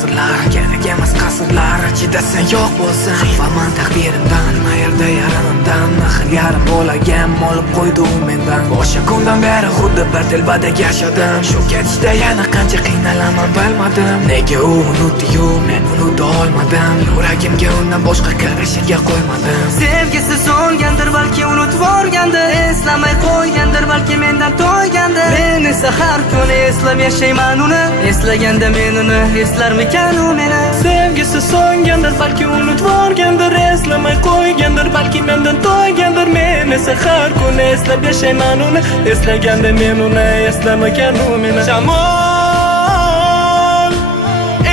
asrlar, kerak emas qasrlar. Chidasang yo'q bo'lsin, xafaman taqdirimdan, qayerda yaranimdan. Axir yarim bo'lagam olib qo'ydi u mendan. O'sha kundan beri xuddi bir telbadek yashadim. Shu ketishda yana qancha qiynalaman bilmadim. Nega u unutdi-yu, men unuta olmadim. Yuragimga undan boshqa kirishiga qo'ymadim. Sevgisi so'ngandir, balki unutib olgandir. Eslamay qo'ygandir, balki mendan to'ygandir. Men esa har kuni eslab yashayman uni. Eslaganda men uni eslarmikan u meni? Sevgisi so'ngandir, balki unutib olgandir. Eslamay qo'ygandir, balki mendan to'ygandir. Men esa har kuni eslab yashayman uni. Eslaganda men uni eslamagan u meni. Shamol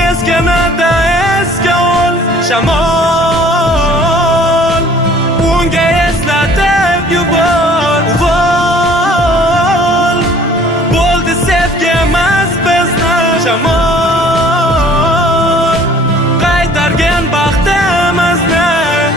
esganada esga ol, shamol unga eslatib yubor. Uvol bo'ldi sevgi emas bizni, shamol qaytargan baxtimizni.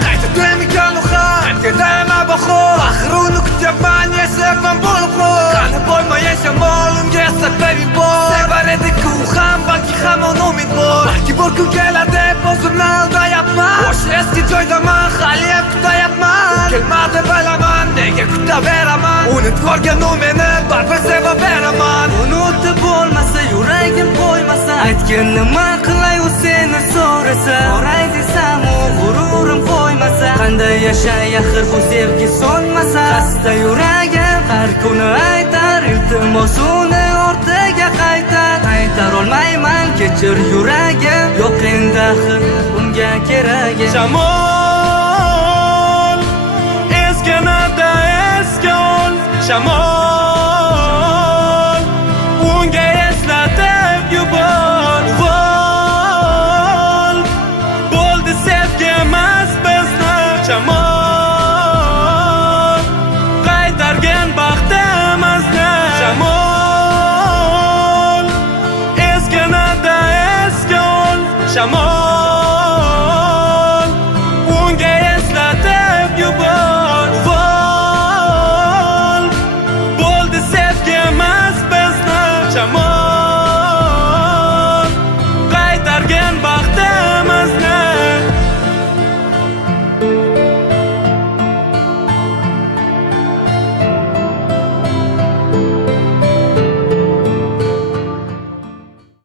Qaytadimikan u ham, qaytadimi bahor. Axir uni kutyapman, yashayapman bo'lib xo'p. Qani bo'lmagan shamol unga eslatib yubor. Sevar edi-ku u ham, balki hamon umid bor. Balki bir kun kelar deb o'zimni aldayapman. O'sha eski joydaman, haliyam kutayapman. Kelmadi bilaman, nega kutaveraman. Unutib olgan u meni, baribir sevaveraman. Unutib bo'lmasa, yuragim qo'ymasa, aytgin nima qilay u seni so'rasa. Boray desam u g'ururim qo'ymasa, qanday yashay axir bu sevgi so'nmasa. Xasta yuragim har kuni aytar, iltimosini ortiga qaytar. Qaytar olmayman, kechir yuragim, yo'q endi axir unga keragi. Shamol esganada esga ol, shamol